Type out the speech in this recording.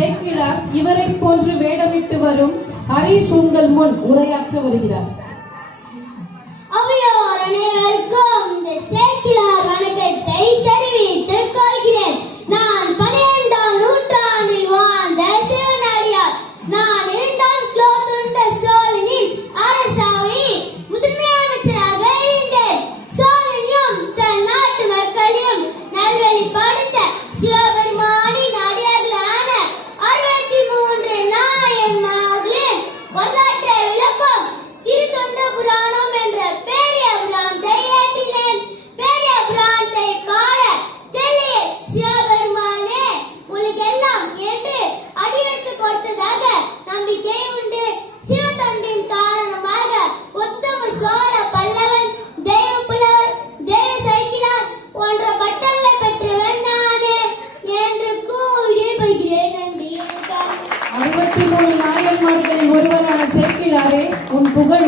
சேக்கிழார் இவரை போன்று வேடமிட்டு வரும் ஹரிஷ் உங்கள் முன் உரையாற்ற வருகிறார். அவையோர் அனைவருக்கும் இந்த சேக்கிழார் வணக்கத்தை தெரிவித்துக் கொள்கிறேன். நான் 12ஆம் நூற்றாண்டில் வாழ்ந்த சிவனடியார். நான் 2ஆம் குலோத்துங்க சோழனின் அரசாவை முதன்மை அமைச்சராக இருந்தேன். சோழனையும் தன் நாட்டு மக்களையும் நல்வழிப்படுத்த சிவபெருமானின் அடியார்களான 63 நாயன்மார்களின் வரலாற்றை விளக்கும் திருத்தொண்ட புராணம் என்ற பெரிய புராணத்தை ஏற்றினேன். பெரிய புராணத்தை பாட தெளிய சிவபெருமானே உலகெல்லாம் என்று அடியெடுத்து கொடுத்ததாக நம்பிக்கை உண்டு. சிவத்தொண்டின் காரணமாக உத்தம சோழ பல்லவன் தெய்வ புலவர் தெய்வ சைக்கிளார் போன்ற பட்டங்களை பெற்றவன் நானே என்று கூறி வருகிறேன். நன்றி. 63 நாயன்மார்களில் ஒருவரான சேக்கிழாரே, உன் புகழ்